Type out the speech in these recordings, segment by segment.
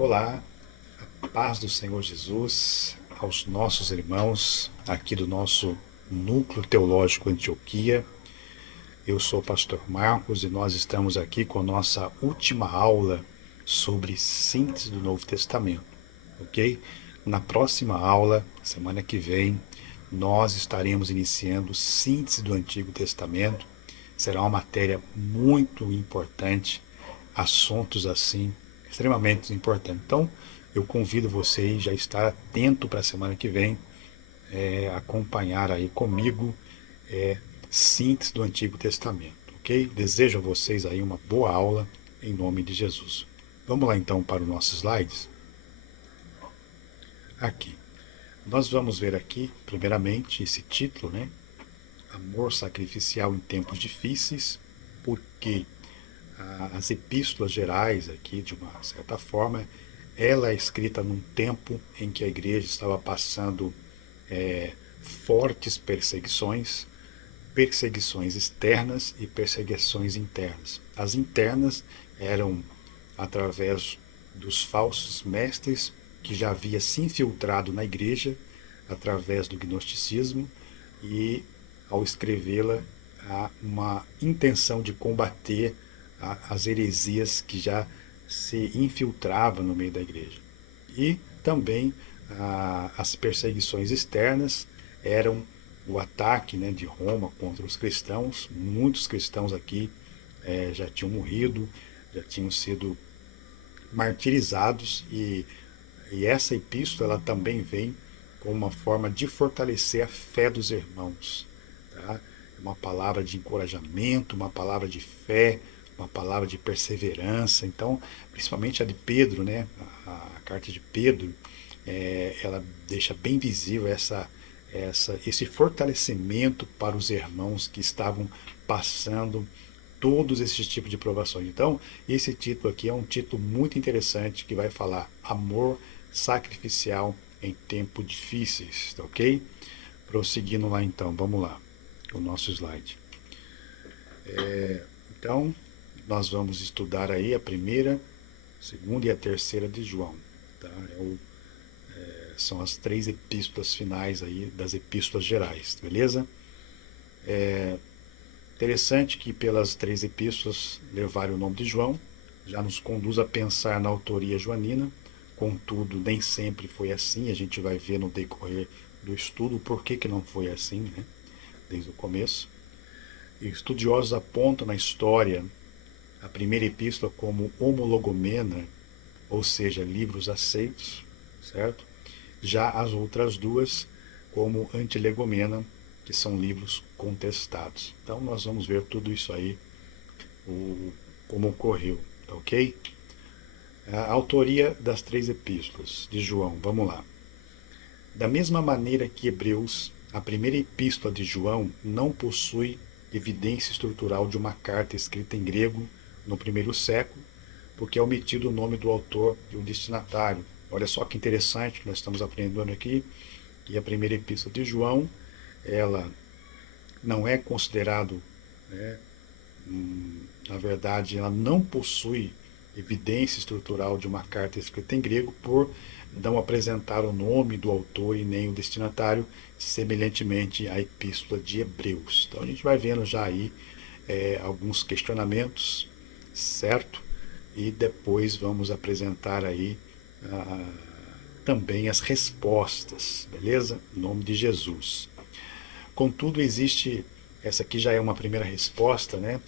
Olá, a paz do Senhor Jesus aos nossos irmãos aqui do nosso Núcleo Teológico Antioquia. Eu sou o pastor Marcos e nós estamos aqui com a nossa última aula sobre síntese do Novo Testamento, ok? Na próxima aula, semana que vem, nós estaremos iniciando síntese do Antigo Testamento. Será uma matéria muito importante, assuntos assim extremamente importantes. Então, eu convido você já a estar atento para a semana que vem, acompanhar aí comigo síntese do Antigo Testamento, ok? Desejo a vocês aí uma boa aula em nome de Jesus. Vamos lá então para os nossos slides. Aqui. Nós vamos ver aqui, primeiramente, esse título, né? Amor sacrificial em tempos difíceis, porque as epístolas gerais aqui, de uma certa forma, ela é escrita num tempo em que a igreja estava passando fortes perseguições, perseguições externas e perseguições internas. As internas eram através dos falsos mestres que já havia se infiltrado na igreja através do gnosticismo e ao escrevê-la há uma intenção de combater as heresias que já se infiltravam no meio da igreja. E também as perseguições externas eram o ataque, né, de Roma contra os cristãos. Muitos cristãos aqui já tinham morrido, já tinham sido martirizados e essa epístola ela também vem como uma forma de fortalecer a fé dos irmãos. Tá? Uma palavra de encorajamento, uma palavra de fé, uma palavra de perseverança. Então, principalmente a de Pedro, né? A carta de Pedro, ela deixa bem visível esse fortalecimento para os irmãos que estavam passando todos esses tipos de provações. Então, esse título aqui é um título muito interessante que vai falar amor sacrificial em tempos difíceis, tá ok? Prosseguindo lá então, vamos lá, o nosso slide. Então, nós vamos estudar aí a primeira, segunda e a terceira de João, tá? São as três epístolas finais aí das epístolas gerais, beleza? Interessante que pelas três epístolas levarem o nome de João, já nos conduz a pensar na autoria joanina, contudo, nem sempre foi assim, a gente vai ver no decorrer do estudo por que não foi assim, né? Desde o começo. E estudiosos apontam na história a primeira epístola como homologomena, ou seja, livros aceitos, certo? Já as outras duas como antilegomena, que são livros contestados. Então nós vamos ver tudo isso aí, como ocorreu, tá ok? A autoria das três epístolas de João, vamos lá. Da mesma maneira que Hebreus, a primeira epístola de João não possui evidência estrutural de uma carta escrita em grego no primeiro século, porque é omitido o nome do autor e o destinatário. Olha só que interessante que nós estamos aprendendo aqui, que a primeira epístola de João, ela não é considerado, né, na verdade, ela não possui evidência estrutural de uma carta escrita em grego por não apresentar o nome do autor e nem o destinatário, semelhantemente à epístola de Hebreus. Então a gente vai vendo já aí alguns questionamentos, certo? E depois vamos apresentar aí também as respostas, beleza? Em nome de Jesus. Contudo, existe, essa aqui já é uma primeira resposta, né?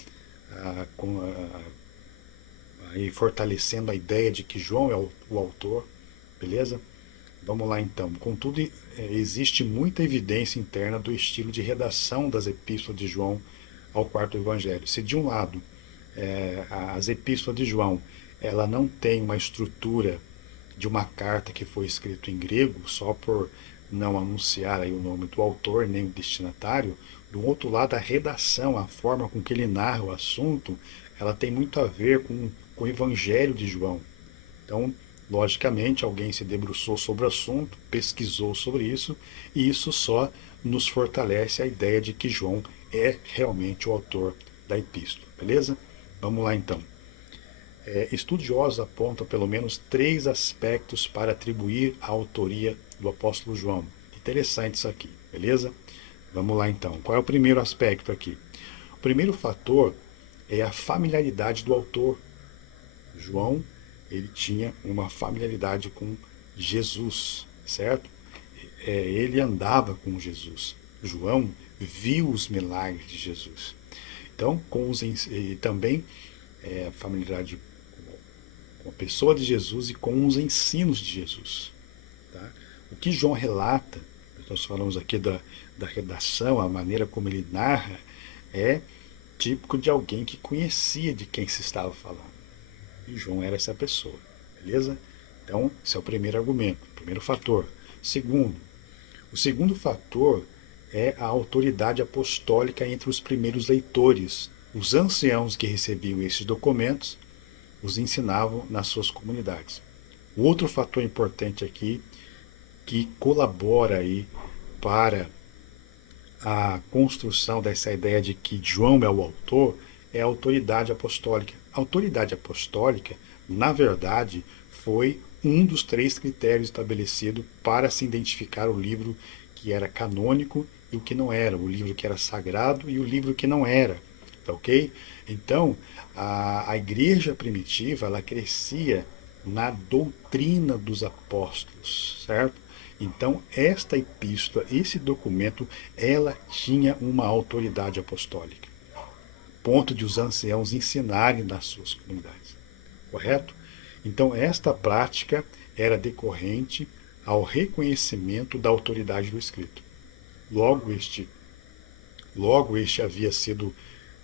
Aí fortalecendo a ideia de que João é o autor, beleza? Vamos lá então. Contudo, existe muita evidência interna do estilo de redação das epístolas de João ao quarto evangelho. Se de um lado as epístolas de João ela não tem uma estrutura de uma carta que foi escrita em grego, só por não anunciar aí o nome do autor nem o destinatário, do outro lado a redação, a forma com que ele narra o assunto, ela tem muito a ver com o Evangelho de João. Então, logicamente, alguém se debruçou sobre o assunto, pesquisou sobre isso, e isso só nos fortalece a ideia de que João é realmente o autor da epístola, beleza? Vamos lá então. Estudiosos apontam pelo menos 3 aspectos para atribuir a autoria do apóstolo João. Interessante isso aqui, beleza? Vamos lá então. Qual é o primeiro aspecto aqui? O primeiro fator é a familiaridade do autor. João, ele tinha uma familiaridade com Jesus, certo? Ele andava com Jesus. João viu os milagres de Jesus. Então, e também familiaridade com a pessoa de Jesus e com os ensinos de Jesus. Tá? O que João relata, nós falamos aqui da redação, a maneira como ele narra, é típico de alguém que conhecia de quem se estava falando. E João era essa pessoa, beleza? Então, esse é o primeiro argumento, o primeiro fator. O segundo fator é a autoridade apostólica entre os primeiros leitores. Os anciãos que recebiam esses documentos os ensinavam nas suas comunidades. O outro fator importante aqui, que colabora aí para a construção dessa ideia de que João é o autor, é a autoridade apostólica. A autoridade apostólica, na verdade, foi um dos 3 critérios estabelecidos para se identificar o livro que era canônico e o que não era, o livro que era sagrado e o livro que não era, tá ok? Então, a igreja primitiva, ela crescia na doutrina dos apóstolos, certo? Então, esta epístola, esse documento, ela tinha uma autoridade apostólica, ponto de os anciãos ensinarem nas suas comunidades, correto? Então, esta prática era decorrente ao reconhecimento da autoridade do escrito. Logo, este havia sido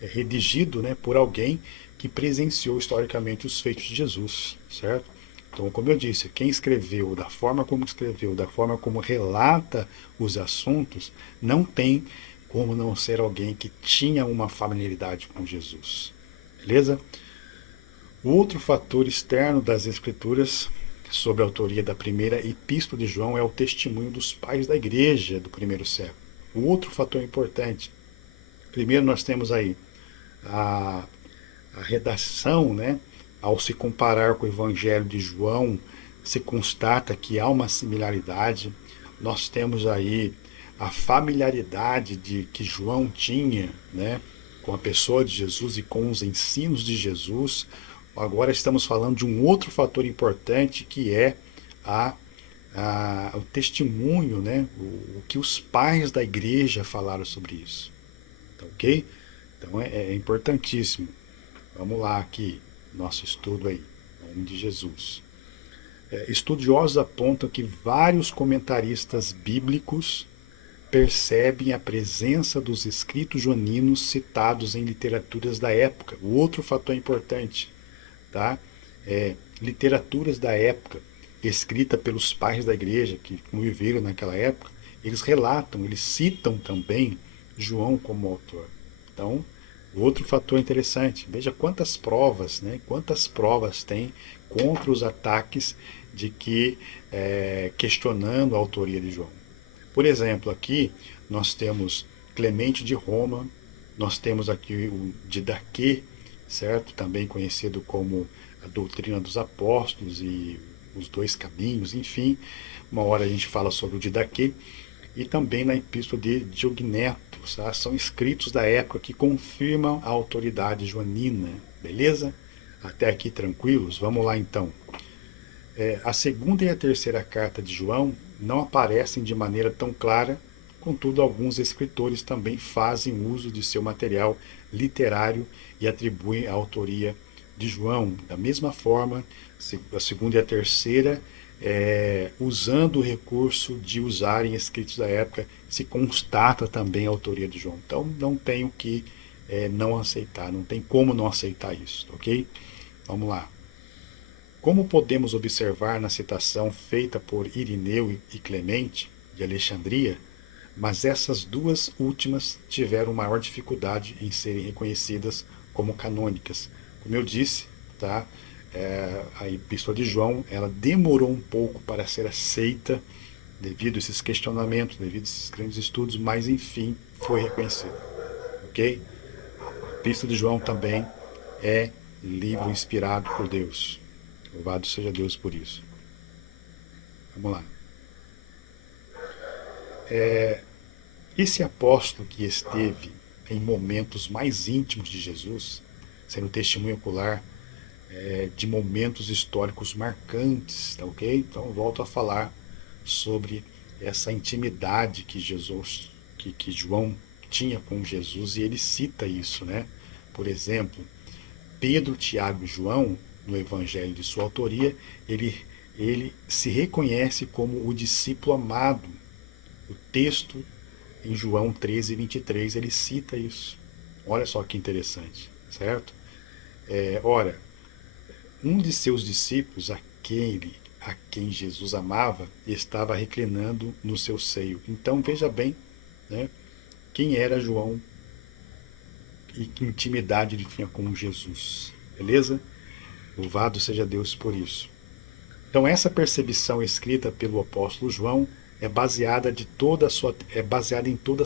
redigido, né, por alguém que presenciou historicamente os feitos de Jesus, certo? Então, como eu disse, quem escreveu, da forma como relata os assuntos, não tem como não ser alguém que tinha uma familiaridade com Jesus. Beleza? O outro fator externo das Escrituras sobre a autoria da primeira epístola de João é o testemunho dos pais da igreja do primeiro século. O outro fator importante, primeiro nós temos aí a, a redação, né? Ao se comparar com o Evangelho de João, se constata que há uma similaridade. Nós temos aí a familiaridade que João tinha, né, com a pessoa de Jesus e com os ensinos de Jesus. Agora estamos falando de um outro fator importante que é o testemunho, né, o que os pais da igreja falaram sobre isso. Tá ok? Então é importantíssimo. Vamos lá aqui, nosso estudo aí, em nome de Jesus. Estudiosos apontam que vários comentaristas bíblicos percebem a presença dos escritos joaninos citados em literaturas da época. O outro fator importante, tá? Literaturas da época, escrita pelos pais da igreja que viveram naquela época, eles relatam, eles citam também João como autor. Então, outro fator interessante, veja quantas provas, né? Quantas provas tem contra os ataques de que questionando a autoria de João. Por exemplo, aqui nós temos Clemente de Roma, nós temos aqui o Didaquê, certo? Também conhecido como a doutrina dos apóstolos e os dois caminhos, enfim. Uma hora a gente fala sobre o Didaquê. E também na epístola de Diogneto, tá? São escritos da época que confirmam a autoridade joanina, beleza? Até aqui tranquilos? Vamos lá então. A segunda e a terceira carta de João não aparecem de maneira tão clara, contudo, alguns escritores também fazem uso de seu material literário e atribuem a autoria de João. Da mesma forma, a segunda e a terceira, usando o recurso de usarem escritos da época, se constata também a autoria de João. Então, não tem o que não aceitar, não tem como não aceitar isso, ok? Vamos lá. Como podemos observar na citação feita por Irineu e Clemente, de Alexandria, mas essas duas últimas tiveram maior dificuldade em serem reconhecidas como canônicas. Como eu disse, tá? A Epístola de João, ela demorou um pouco para ser aceita devido a esses questionamentos, devido a esses grandes estudos, mas enfim, foi reconhecida. Ok? A Epístola de João também é livro inspirado por Deus. Louvado seja Deus por isso. Vamos lá. Esse apóstolo que esteve em momentos mais íntimos de Jesus, sendo testemunho ocular de momentos históricos marcantes, tá ok? Então volto a falar sobre essa intimidade que Jesus, que João tinha com Jesus, e ele cita isso, né? Por exemplo, Pedro, Tiago e João, no evangelho de sua autoria, ele se reconhece como o discípulo amado. O texto em João 13, 23, ele cita isso. Olha só que interessante, certo? Ora, um de seus discípulos, aquele a quem Jesus amava, estava reclinando no seu seio. Então veja bem, né, quem era João e que intimidade ele tinha com Jesus. Beleza? Louvado seja Deus por isso. Então essa percepção escrita pelo apóstolo João é baseada em toda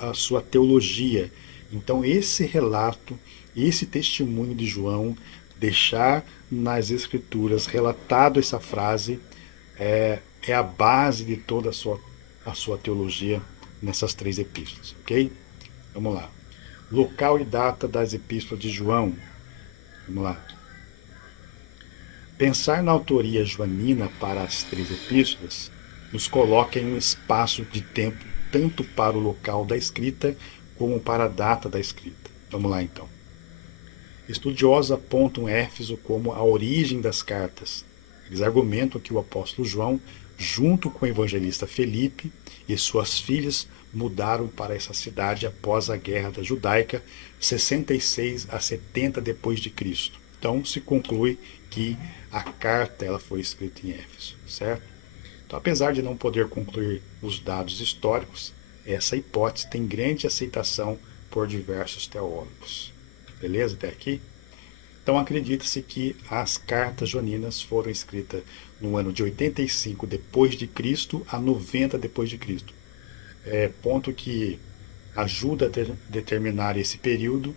a sua teologia. Então esse relato, esse testemunho de João, deixar nas escrituras relatado essa frase, é a base de toda a sua teologia nessas três epístolas, ok? Vamos lá. Local e data das epístolas de João. Vamos lá. Pensar na autoria joanina para as três epístolas nos coloca em um espaço de tempo tanto para o local da escrita como para a data da escrita. Vamos lá então. Estudiosos apontam Éfeso como a origem das cartas. Eles argumentam que o apóstolo João, junto com o evangelista Felipe e suas filhas, mudaram para essa cidade após a Guerra da Judaica, 66 a 70 depois de Cristo. Então se conclui que a carta ela foi escrita em Éfeso, certo? Então, apesar de não poder concluir os dados históricos, essa hipótese tem grande aceitação por diversos teólogos. Beleza até aqui? Então acredita-se que as cartas joaninas foram escritas no ano de 85 depois de Cristo a 90 depois de Cristo. Ponto que ajuda a determinar esse período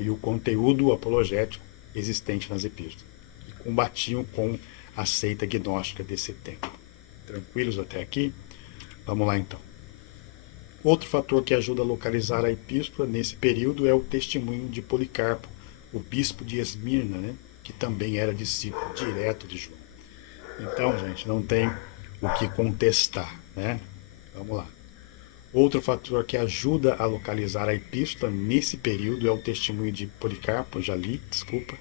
e o conteúdo apologético existente nas epístolas, e combatiam com a seita gnóstica desse tempo. Tranquilos até aqui? Vamos lá então. Outro fator que ajuda a localizar a epístola nesse período é o testemunho de Policarpo, o bispo de Esmirna, né, que também era discípulo direto de João. Então, gente, não tem o que contestar, né? Vamos lá. Outro fator que ajuda a localizar a epístola nesse período é o testemunho de Policarpo, já li, desculpa.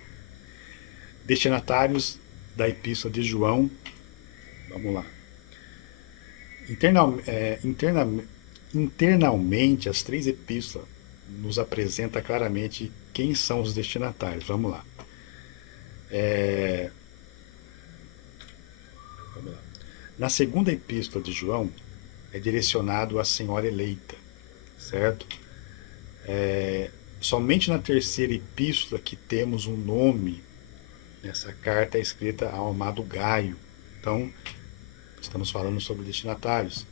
Destinatários da epístola de João. Vamos lá. Internamente, as três epístolas nos apresentam claramente quem são os destinatários. Vamos lá. Na segunda epístola de João, é direcionado à senhora eleita, certo? Somente na terceira epístola que temos um nome nessa carta é escrita ao amado Gaio. Então, estamos falando sobre destinatários.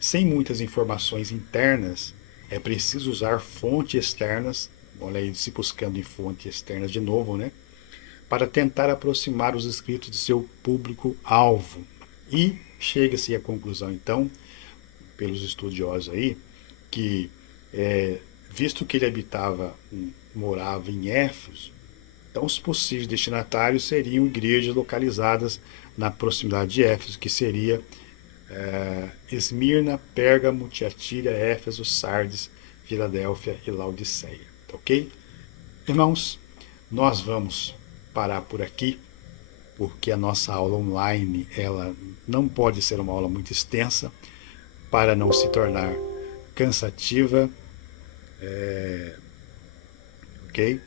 Sem muitas informações internas, é preciso usar fontes externas, olha aí, se buscando em fontes externas de novo, né? Para tentar aproximar os escritos de seu público-alvo. E chega-se à conclusão, então, pelos estudiosos aí, que visto que ele morava em Éfeso, então os possíveis destinatários seriam igrejas localizadas na proximidade de Éfeso, que seria Esmirna, Pérgamo, Tiatira, Éfeso, Sardes, Filadélfia e Laodiceia. Tá ok? Irmãos, nós vamos parar por aqui, porque a nossa aula online ela não pode ser uma aula muito extensa para não se tornar cansativa, ok?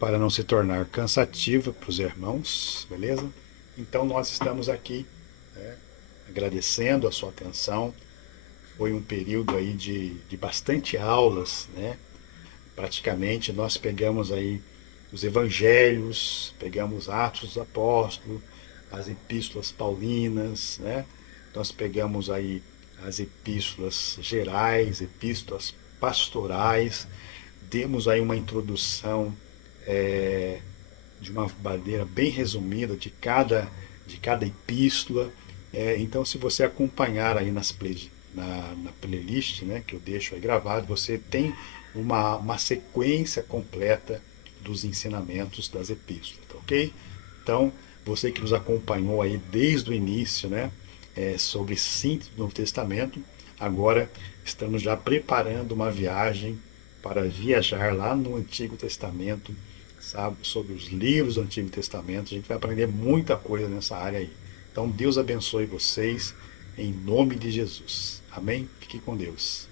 Para não se tornar cansativa para os irmãos, beleza? Então nós estamos aqui, né, agradecendo a sua atenção. Foi um período aí de bastante aulas, né? Praticamente nós pegamos aí os evangelhos, pegamos Atos dos Apóstolos, as epístolas paulinas, né? Nós pegamos aí as epístolas gerais, epístolas pastorais, demos aí uma introdução de uma maneira bem resumida de cada epístola. Então, se você acompanhar aí na playlist, né, que eu deixo aí gravado, você tem uma sequência completa dos ensinamentos das epístolas, tá ok? Então, você que nos acompanhou aí desde o início, né, sobre síntese do Novo Testamento, agora estamos já preparando uma viagem para viajar lá no Antigo Testamento, sabe, sobre os livros do Antigo Testamento. A gente vai aprender muita coisa nessa área aí. Então, Deus abençoe vocês em nome de Jesus. Amém? Fique com Deus.